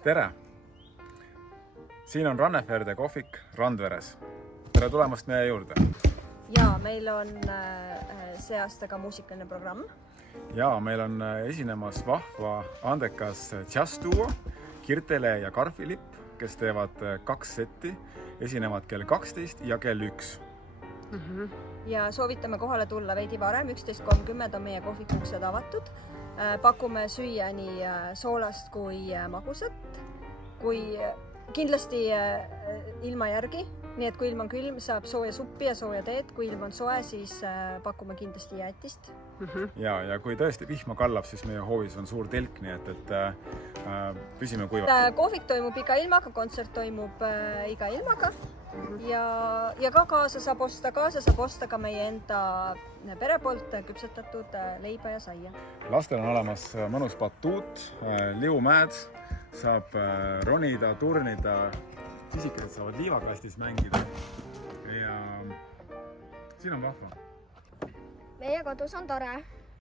Tere! Siin on Ranneferde kohvik Randveres. Tere tulemast meie juurde! Ja meil on see aasta ka muusikaline programm. Ja meil on esinemas vahva andekas džäss-duo Kirtele ja Karfilipp, kes teevad 2 setti, esinevad kell 12 ja kell 1. Ja soovitame kohale tulla veidi varem, 11.30 on meie kohviku uksed avatud. Pakume süüa nii soolast kui magusat, kui kindlasti ilma järgi, nii et kui ilm on külm, saab sooja suppi ja sooja teed, kui ilm on soe, siis pakume kindlasti jäätist. Ja kui tõesti vihma kallab, siis meie hoovis on suur telk, nii et püsime kuiva. Kohvik toimub iga ilmaga, kontsert toimub iga ilmaga ja ka kaasa saab osta ka meie enda pere poolt küpsetatud leiba ja saia. Lastel on olemas mõnus batuut, liumäed, saab ronida, turnida, pisikesed saavad liivakastis mängida ja siin on vahva. Meie kodus on tore.